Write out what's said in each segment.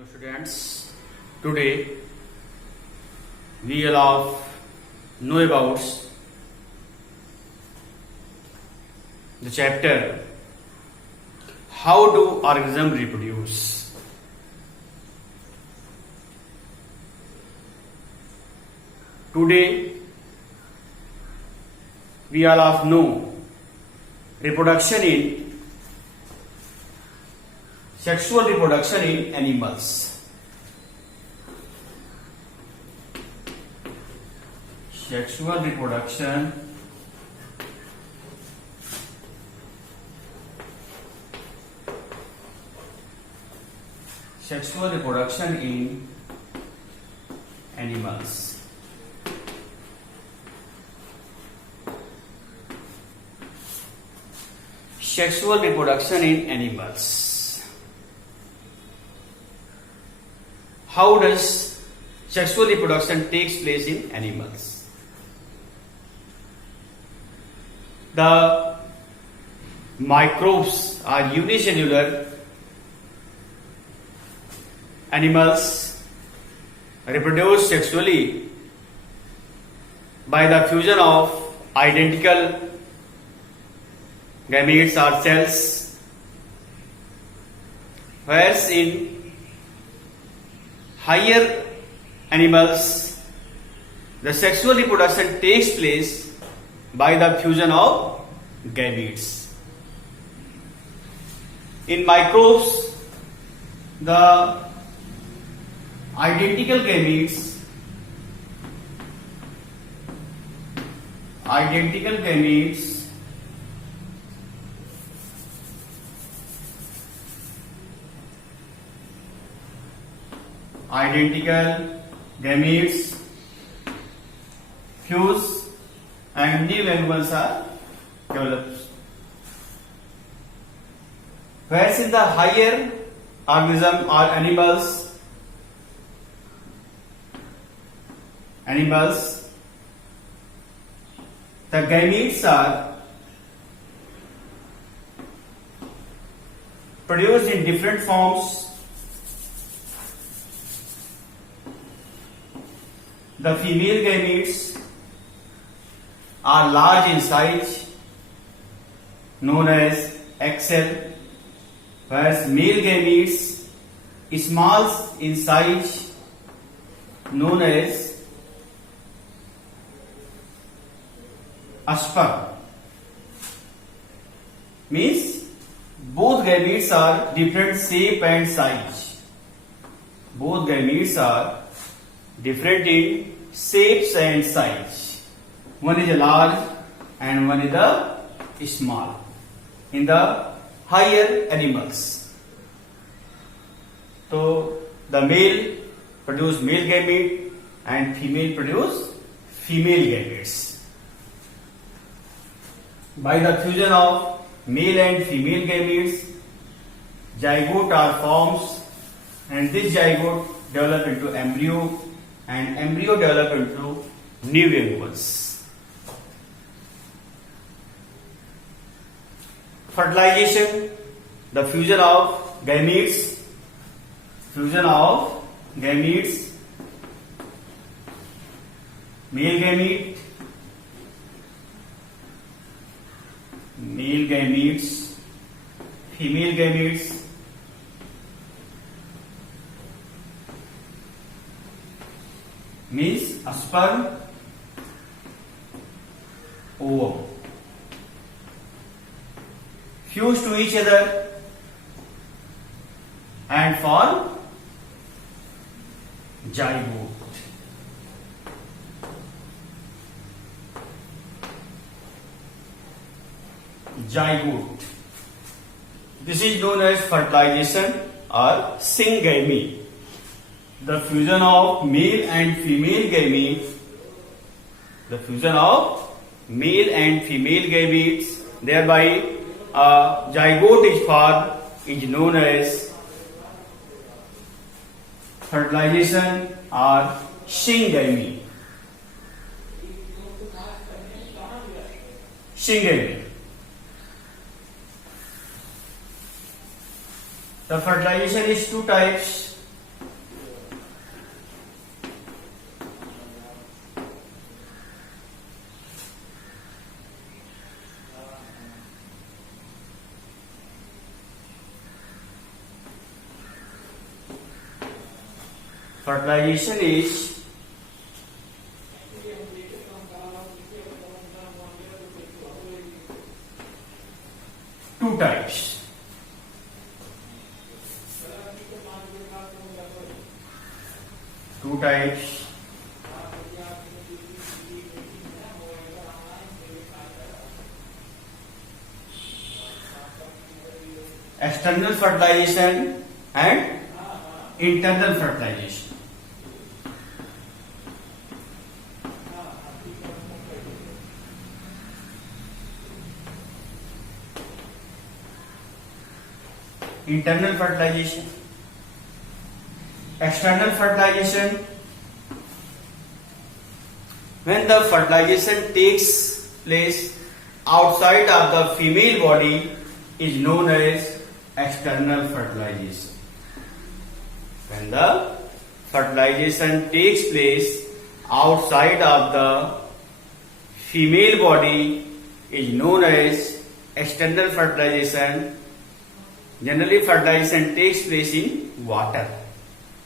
Hello students, today we will know about the chapter how do organisms reproduce. Today we all know reproduction in sexual reproduction in animals. Sexual reproduction in animals. Sexual reproduction in animals. How does sexual reproduction takes place in animals? The microbes are unicellular animals reproduce sexually by the fusion of identical gametes or cells, whereas in higher animals the sexual reproduction takes place by the fusion of gametes. In microbes, the identical gametes fuse and new animals are developed. Whereas in the higher organism or animals, the gametes are produced in different forms. The female gametes are large in size, known as egg cell, whereas male gametes small in size, known as sperm. Means both gametes are different shape and size. Both gametes are different in shapes and size. One is a large and one is a small in the higher animals. So the male produce male gamete and female produce female gametes. By the fusion of male and female gametes, zygote are formed, and this zygote develop into embryo, and embryo develop into new animals. Fertilization, the fusion of gametes, male gametes, female gametes, means sperm, ovum, fuse to each other and form zygote. This is known as fertilization or syngamy. The fusion of male and female gametes, thereby a zygote is formed, is known as fertilization or syngamy. The fertilization is two types. fertilization is two types. Two types. External fertilization and internal fertilization. Internal fertilization. External fertilization, when the fertilization takes place outside of the female body, is known as external fertilization. When the fertilization takes place outside of the female body, is known as external fertilization. Generally, fertilization takes place in water,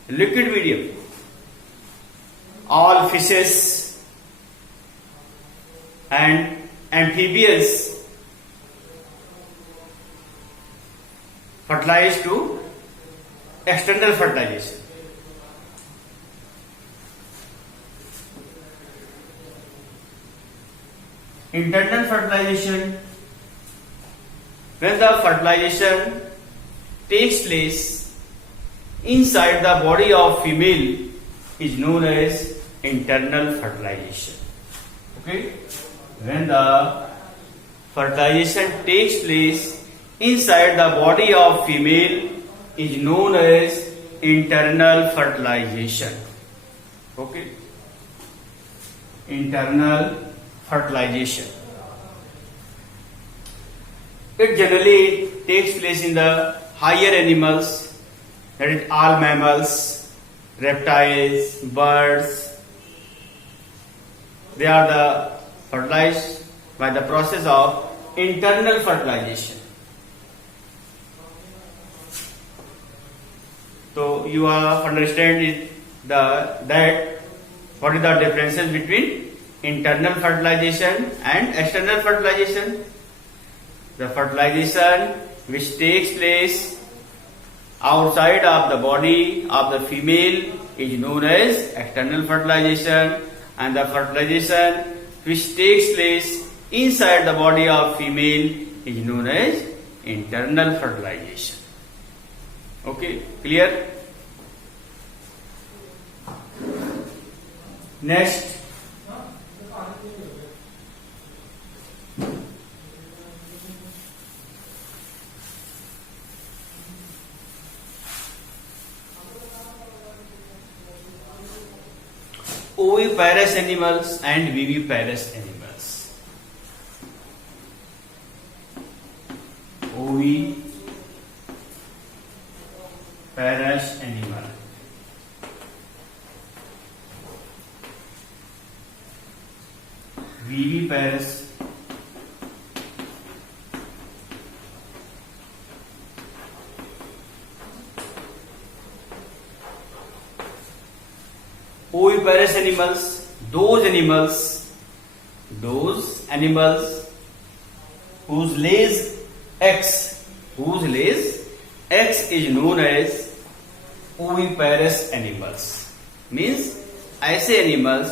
liquid medium. All fishes and amphibians fertilize to external fertilization. Internal fertilization, when the fertilization takes place inside the body of female, is known as internal fertilization. Okay? When the fertilization takes place inside the body of female, is known as internal fertilization. Okay? Internal fertilization. It generally takes place in the higher animals, that is all mammals, reptiles, birds. They are the fertilized by the process of internal fertilization. So you have understand that what is the differences between internal fertilization and external fertilization. The fertilization which takes place outside of the body of the female is known as external fertilization, and the fertilization which takes place inside the body of female is known as internal fertilization. Okay, clear? Next, oviparous animals and viviparous animals. Oviparous animal. Viviparous. Oviparous animals, those animals whose lays eggs is known as oviparous animals. Means ऐसे animals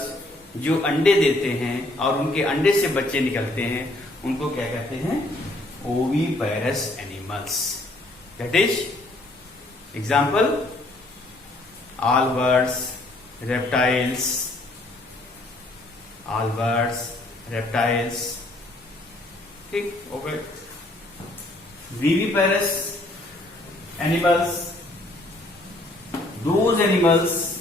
जो अंडे देते हैं और उनके अंडे से बच्चे निकलते हैं, उनको क्या कहते हैं? Oviparous animals. That is, example, all birds, reptiles, ठीक, okay. Viviparous animals, those animals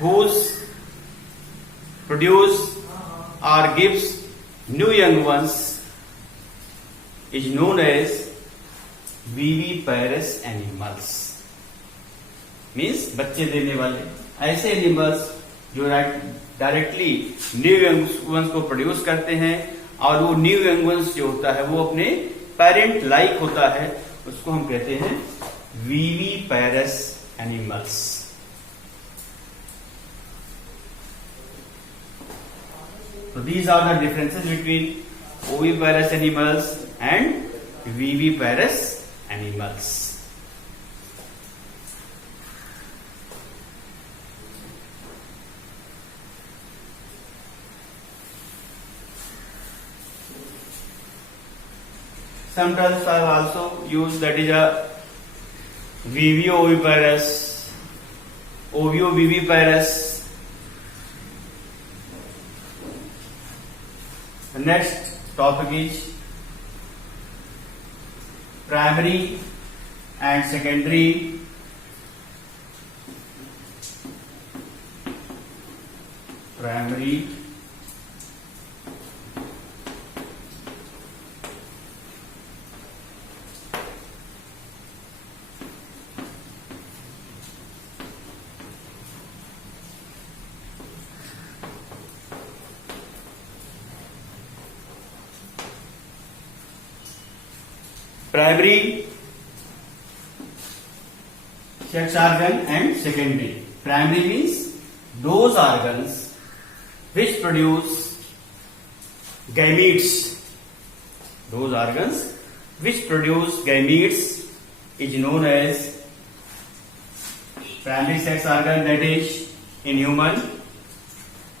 whose produce or gives new young ones is known as viviparous animals. Means बच्चे देने वाले ऐसे एनिमल्स जो डायरेक्टली न्यू यंग वंस को produce करते हैं, और वो न्यू यंग वंस जो होता है वो अपने पेरेंट लाइक होता है, उसको हम कहते हैं viviparous animals. So these are the differences between oviparous animals and viviparous animals. Some terms are also used, that is a vivio-oviparous, ovio-viviparous. The next topic is primary and secondary. Primary primary sex organ and secondary. Primary means those organs which produce gametes. Those organs which produce gametes is known as primary sex organ. That is, in human,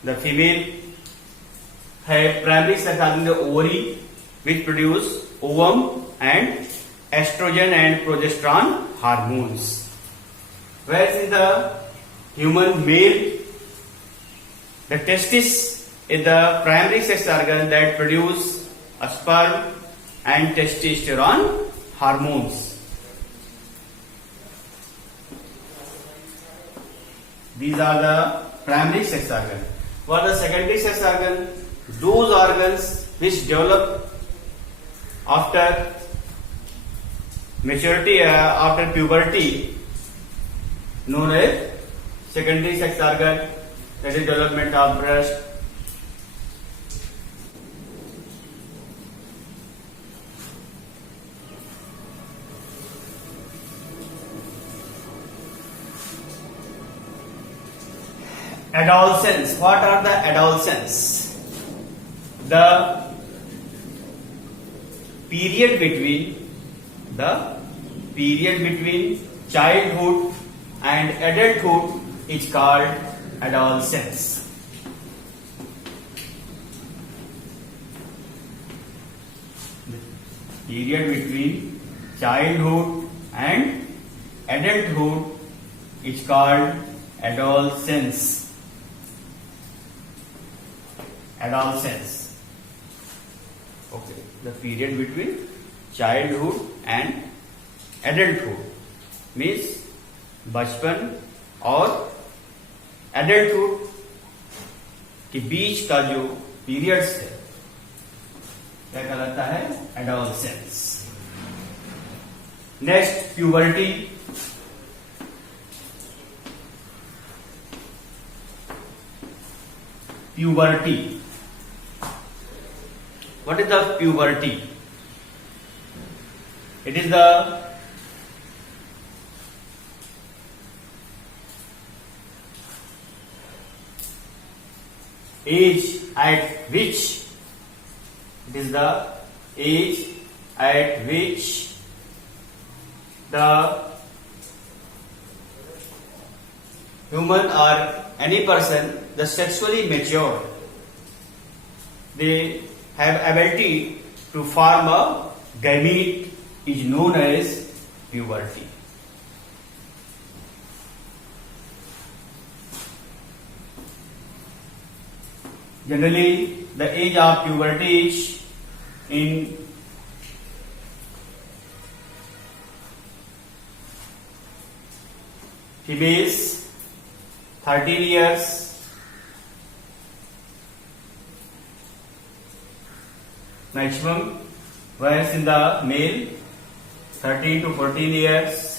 the female have primary sex organ, the ovary, which produce ovum and estrogen and progesterone hormones. Whereas in the human male, the testis is the primary sex organ that produce a sperm and testosterone hormones. These are the primary sex organ. What are the secondary sex organ? Those organs which develop after maturity, after puberty, known as secondary sex organ. That is development of breast, adolescence. What are the adolescence? The period between childhood and adulthood is called adolescence. The period between childhood and adulthood is called adolescence. Adolescence. Okay. The period between childhood and adulthood means बचपन और adulthood के बीच का जो periods है क्या कहलाता है? Adolescence. Next, puberty. Puberty. What is the puberty? It is the age at which the human or any person, the sexually mature, they have ability to form a gamete, is known as puberty. Generally, the age of puberty is in females 13 years, maximum, whereas in the male 13 to 14 years.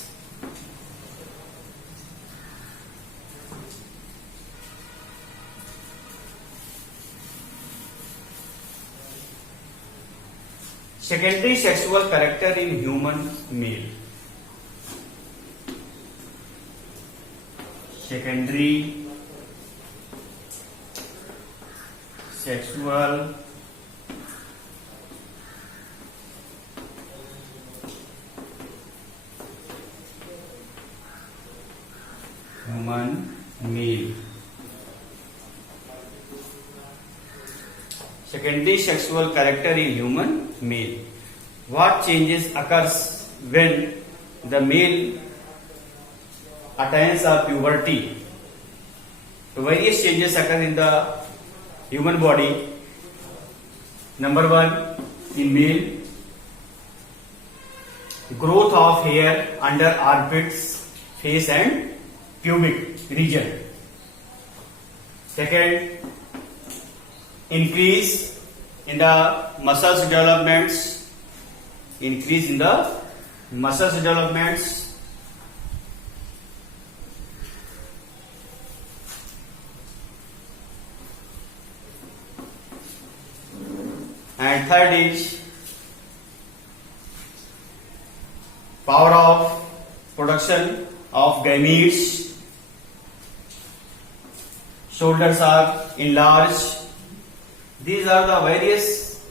Secondary sexual character in human male. secondary sexual human male. Secondary sexual character in human male. What changes occurs when the male attains a puberty? So various changes occur in the human body. Number one, in male, growth of hair under armpits, face and pubic region. Second, increase in the muscles developments. Increase in the muscles developments. And third is power of production of gametes. Shoulders are enlarged. These are the various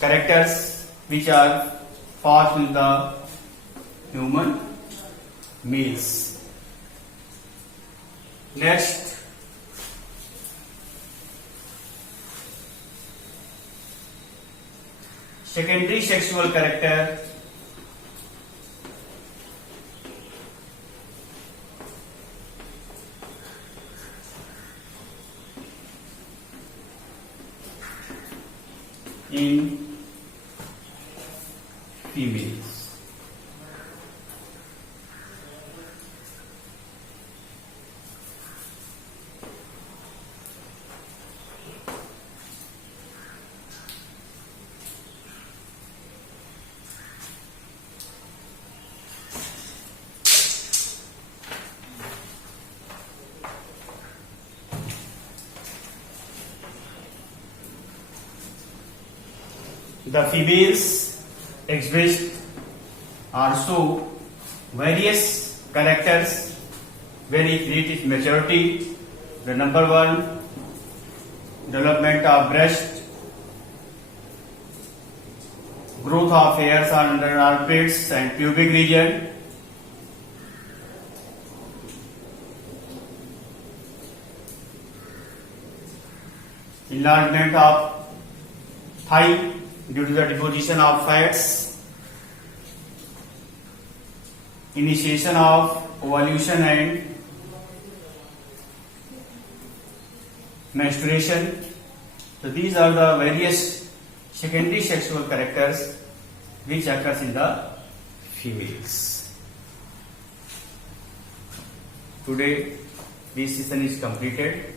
characters which are found in the human males. Next, secondary sexual character. In females. The females exhibit also various characters when it reaches maturity. The number one, development of breast, growth of hairs under armpits and pubic region, enlargement of thigh due to the deposition of fats, initiation of ovulation and menstruation. So these are the various secondary sexual characters which occurs in the females. Today this session is completed.